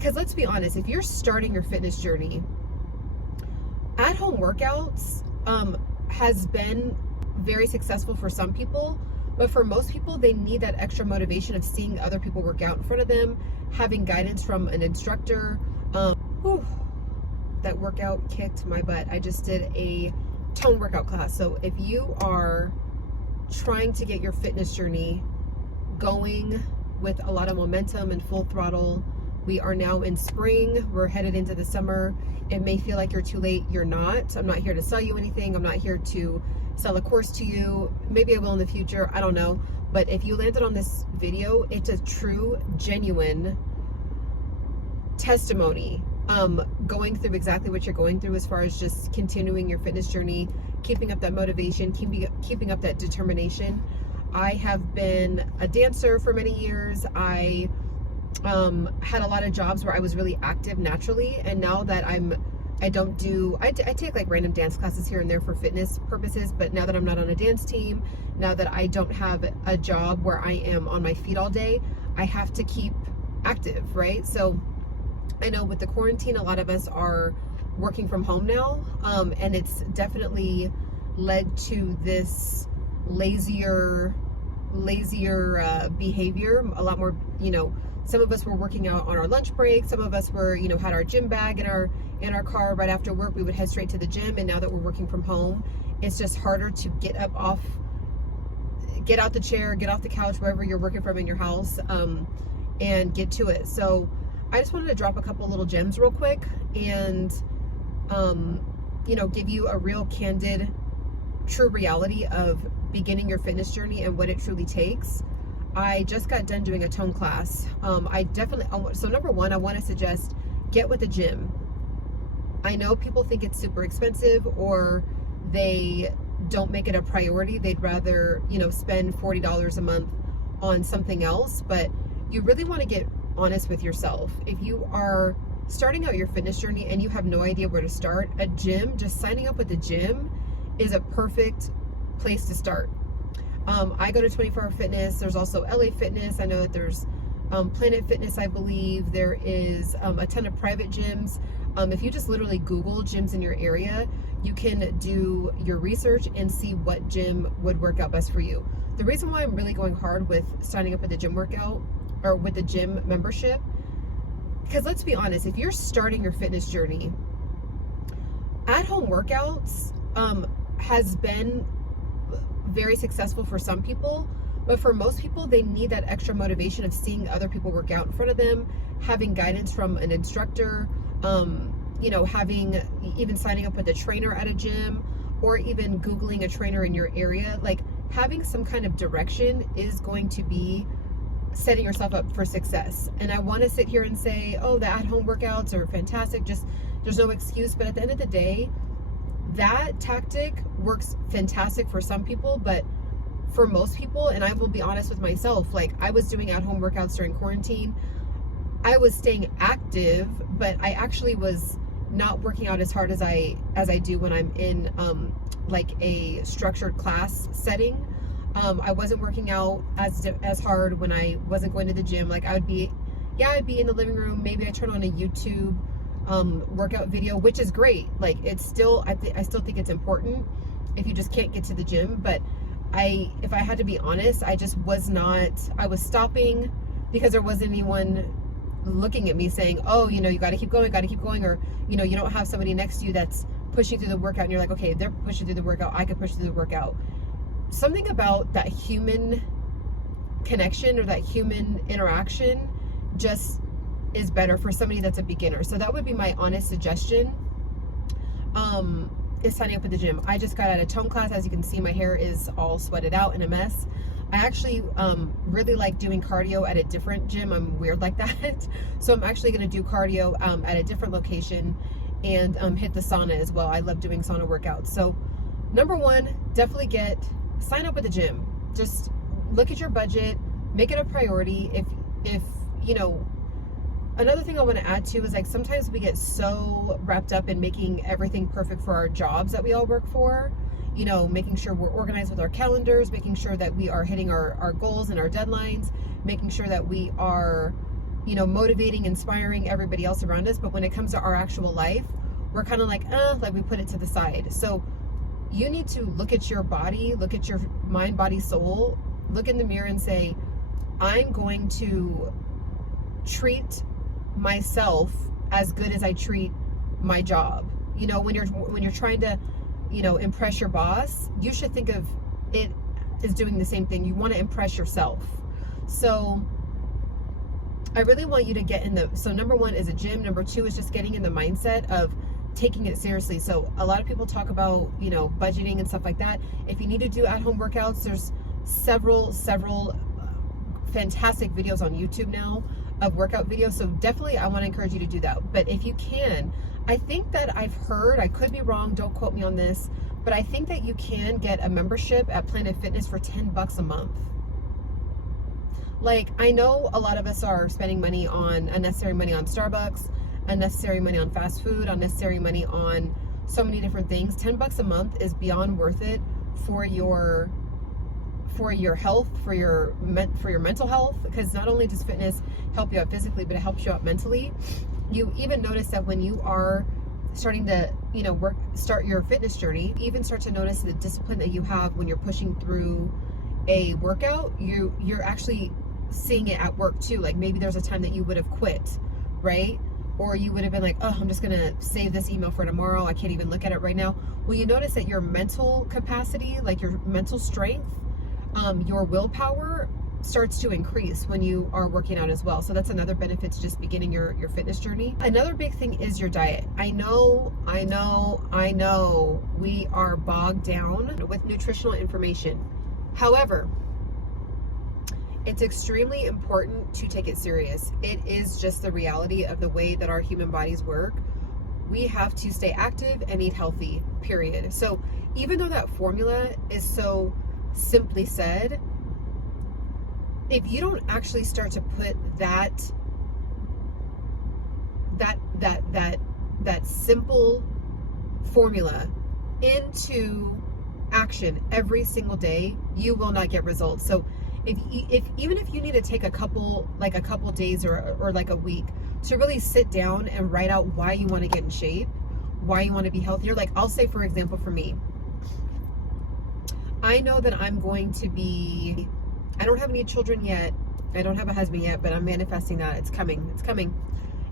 Because let's be honest, if you're starting your fitness journey, at-home workouts has been very successful for some people, but for most people, they need that extra motivation of seeing other people work out in front of them, having guidance from an instructor. That workout kicked my butt. I just did a tone workout class. So if you are trying to get your fitness journey going with a lot of momentum and full throttle, we are now in spring. We're headed into the summer. It may feel like you're too late. You're not. I'm not here to sell you anything. I'm not here to sell a course to you. Maybe I will in the future. I don't know. But if you landed on this video, it's a true, genuine testimony, going through exactly what you're going through as far as just continuing your fitness journey, keeping up that motivation, keeping up that determination. I have been a dancer for many years. I had a lot of jobs where I was really active naturally, and now that I take like random dance classes here and there for fitness purposes, but now that I'm not on a dance team, now that I don't have a job where I am on my feet all day, I have to keep active, right? So I know with the quarantine, a lot of us are working from home now, and it's definitely led to this lazier behavior. A lot more, some of us were working out on our lunch break. Some of us were, had our gym bag in our car right after work. We would head straight to the gym. And now that we're working from home, it's just harder to get out the chair, get off the couch, wherever you're working from in your house, and get to it. So I just wanted to drop a couple little gems real quick and, give you a real candid, true reality of beginning your fitness journey and what it truly takes. I just got done doing a tone class. So number one, I want to suggest get with a gym. I know people think it's super expensive, or they don't make it a priority. They'd rather, spend $40 a month on something else, but you really want to get honest with yourself. If you are starting out your fitness journey and you have no idea where to start, a gym, just signing up with a gym is a perfect place to start. I go to 24 Hour Fitness. There's also LA Fitness. I know that there's Planet Fitness, I believe. There is a ton of private gyms. If you just literally Google gyms in your area, you can do your research and see what gym would work out best for you. The reason why I'm really going hard with signing up with the gym workout or with the gym membership, because let's be honest, if you're starting your fitness journey, at-home workouts has been very successful for some people, but for most people, they need that extra motivation of seeing other people work out in front of them, having guidance from an instructor, even signing up with a trainer at a gym, or even Googling a trainer in your area. Like, having some kind of direction is going to be setting yourself up for success. And I want to sit here and say, oh, the at-home workouts are fantastic, just there's no excuse. But at the end of the day, that tactic works fantastic for some people, but for most people, and I will be honest with myself, like, I was doing at-home workouts during quarantine. I was staying active, but I actually was not working out as hard as I do when I'm in like a structured class setting. I wasn't working out as hard when I wasn't going to the gym. Like, I'd be in the living room. Maybe I turn on a YouTube workout video, which is great. Like, it's still, I still think it's important if you just can't get to the gym. But if I had to be honest, I was stopping because there wasn't anyone looking at me saying, oh, you got to keep going, or, you don't have somebody next to you that's pushing through the workout and you're like, okay, they're pushing through the workout, I could push through the workout. Something about that human connection or that human interaction just is better for somebody that's a beginner. So that would be my honest suggestion, is signing up at the gym. I just got out of tone class. As you can see, my hair is all sweated out and a mess. I actually really like doing cardio at a different gym. I'm weird like that. So I'm actually going to do cardio at a different location and hit the sauna as well. I love doing sauna workouts. So number one, definitely sign up with the gym. Just look at your budget, make it a priority. If another thing I want to add to is, like, sometimes we get so wrapped up in making everything perfect for our jobs that we all work for, making sure we're organized with our calendars, making sure that we are hitting our goals and our deadlines, making sure that we are motivating, inspiring everybody else around us. But when it comes to our actual life, we're kind of like we put it to the side. So you need to look at your body, look at your mind, body, soul, look in the mirror and say, I'm going to treat myself as good as I treat my job. When you're trying to, impress your boss, you should think of it as doing the same thing. You want to impress yourself. So I really want you to get so number one is a gym. Number two is just getting in the mindset of taking it seriously. So a lot of people talk about, budgeting and stuff like that. If you need to do at-home workouts, there's several fantastic videos on YouTube now of workout videos. So definitely I want to encourage you to do that. But if you can, I think that I've heard, I could be wrong, don't quote me on this, but I think that you can get a membership at Planet Fitness for $10 a month. Like, I know a lot of us are spending unnecessary money on Starbucks, unnecessary money on fast food, unnecessary money on so many different things. $10 a month is beyond worth it for your health, for your mental health, because not only does fitness help you out physically, but it helps you out mentally. You even notice that when you are starting to start your fitness journey, you even start to notice the discipline that you have when you're pushing through a workout. You're actually seeing it at work too. Like, maybe there's a time that you would have quit, right? Or you would have been like, oh, I'm just gonna save this email for tomorrow, I can't even look at it right now. Well, you notice that your mental capacity, like your mental strength, your willpower starts to increase when you are working out as well. So that's another benefit to just beginning your fitness journey. Another big thing is your diet. I know we are bogged down with nutritional information. However, it's extremely important to take it serious. It is just the reality of the way that our human bodies work. We have to stay active and eat healthy, period. So even though that formula is so simply said, if you don't actually start to put that simple formula into action every single day, you will not get results. So even if you need to take a couple days or like a week to really sit down and write out why you want to get in shape, why you want to be healthier. Like, I'll say, for example, for me, I know that I'm going to be, I don't have any children yet, I don't have a husband yet, but I'm manifesting that. It's coming.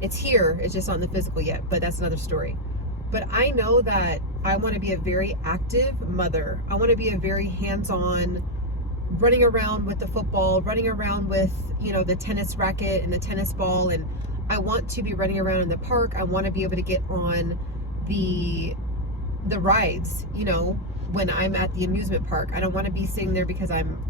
It's here. It's just not in the physical yet, but that's another story. But I know that I want to be a very active mother. I want to be a very hands-on, running around with the football, running around with, the tennis racket and the tennis ball. And I want to be running around in the park. I want to be able to get on the rides, when I'm at the amusement park. I don't want to be sitting there because I'm,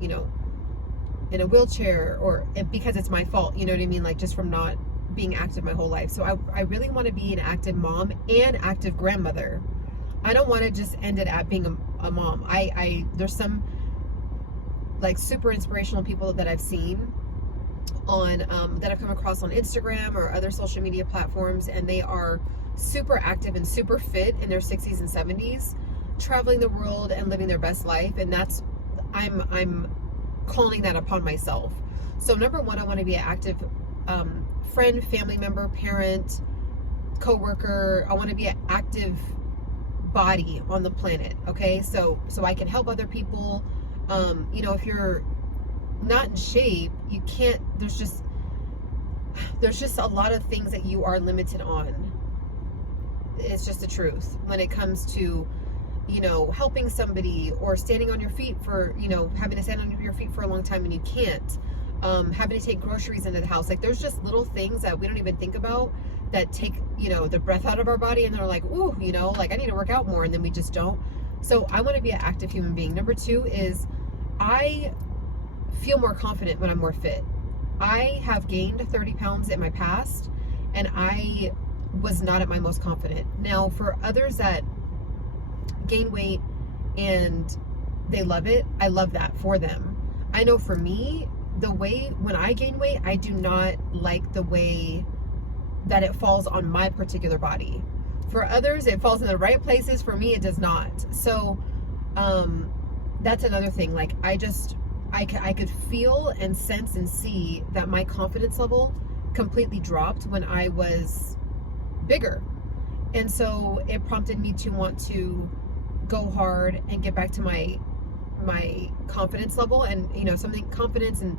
in a wheelchair or because it's my fault. You know what I mean? Like, just from not being active my whole life. So I really want to be an active mom and active grandmother. I don't want to just end it at being a mom. There's some like super inspirational people that I've seen on that I've come across on Instagram or other social media platforms, and they are super active and super fit in their 60s and 70s, traveling the world and living their best life. And that's, I'm calling that upon myself. So number one, I want to be an active friend, family member, parent, co-worker. I want to be an active body on the planet. Okay, so I can help other people. If you're not in shape, you can't, there's just a lot of things that you are limited on. It's just the truth when it comes to, helping somebody or standing on your feet for, having to stand on your feet for a long time and you can't, having to take groceries into the house. Like, there's just little things that we don't even think about that take, the breath out of our body, and they're like, ooh, like, I need to work out more, and then we just don't. So I want to be an active human being. Number two is I feel more confident when I'm more fit. I have gained 30 pounds in my past, and I was not at my most confident. Now, for others that gain weight and they love it, I love that for them. I know for me, the way when I gain weight, I do not like the way that it falls on my particular body. For others, it falls in the right places. For me, it does not. So that's another thing. Like, I could feel and sense and see that my confidence level completely dropped when I was bigger. And so it prompted me to want to go hard and get back to my confidence level. And something, confidence and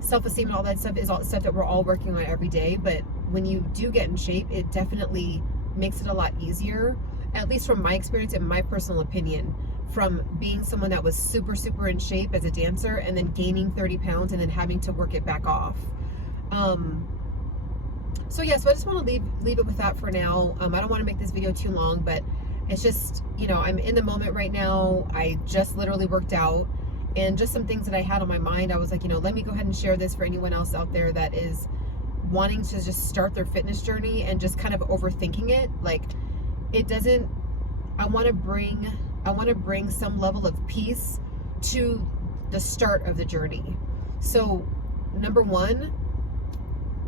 self-esteem and all that stuff is all stuff that we're all working on every day. But when you do get in shape, it definitely makes it a lot easier, at least from my experience and my personal opinion, from being someone that was super in shape as a dancer and then gaining 30 pounds and then having to work it back off. So I just want to leave it with that for now. I don't want to make this video too long, but it's just, I'm in the moment right now. I just literally worked out, and just some things that I had on my mind. I was like, let me go ahead and share this for anyone else out there that is wanting to just start their fitness journey and just kind of overthinking it. Like, it doesn't, I want to bring some level of peace to the start of the journey. So, number one,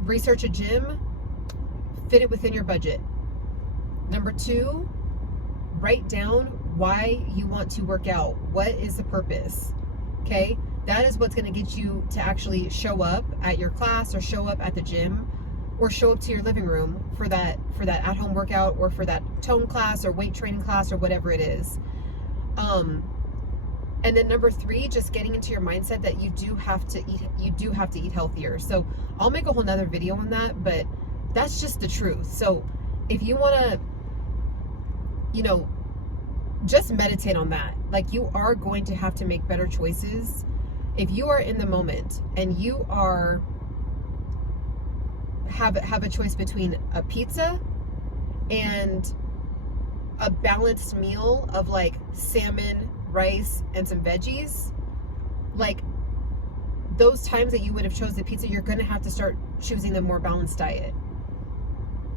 research a gym, fit it within your budget. Number two, write down why you want to work out. What is the purpose? Okay, that is what's going to get you to actually show up at your class, or show up at the gym, or show up to your living room for that at-home workout, or for that tone class or weight training class, or whatever it is. And then number three, just getting into your mindset that you do have to eat healthier. So I'll make a whole nother video on that, but that's just the truth. So if you want to, just meditate on that. Like, you are going to have to make better choices. If you are in the moment and you are have a choice between a pizza and a balanced meal of like salmon, rice, and some veggies, like, those times that you would have chose the pizza, you're going to have to start choosing the more balanced diet.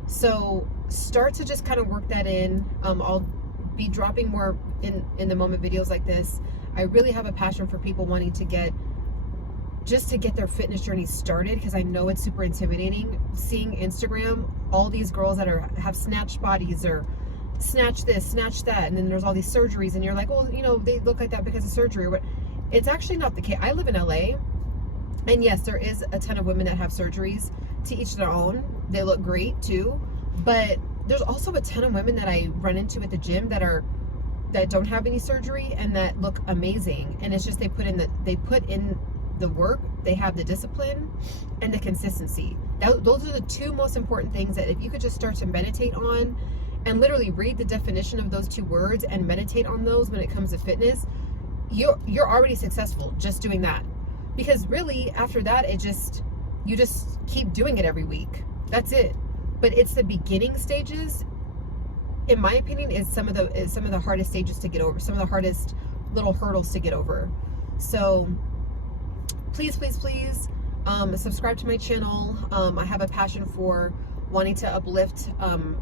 So start to just kind of work that in. I'll be dropping more in the moment videos like this. I really have a passion for people wanting to get their fitness journey started, because I know it's super intimidating seeing Instagram, all these girls that have snatched bodies, or snatch this, snatch that, and then there's all these surgeries, and you're like, well, they look like that because of surgery. Or what? It's actually not the case. I live in LA, and yes, there is a ton of women that have surgeries. To each their own. They look great too, but there's also a ton of women that I run into at the gym that don't have any surgery and that look amazing. And it's just they put in the work, they have the discipline and the consistency. Those are the two most important things that if you could just start to meditate on and literally read the definition of those two words and meditate on those when it comes to fitness, you're already successful just doing that. Because really, after that, you just keep doing it every week. That's it. But it's the beginning stages, in my opinion, is some of the hardest stages to get over, some of the hardest little hurdles to get over. So please subscribe to my channel. I have a passion for wanting to uplift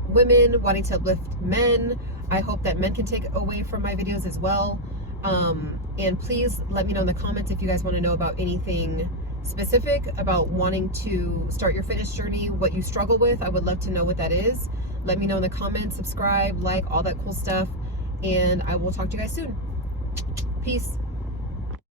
women, wanting to uplift men. I hope that men can take away from my videos as well. And please let me know in the comments if you guys want to know about anything specific about wanting to start your fitness journey, what you struggle with. I would love to know what that is. Let me know in the comments, subscribe, like, all that cool stuff, and I will talk to you guys soon. Peace.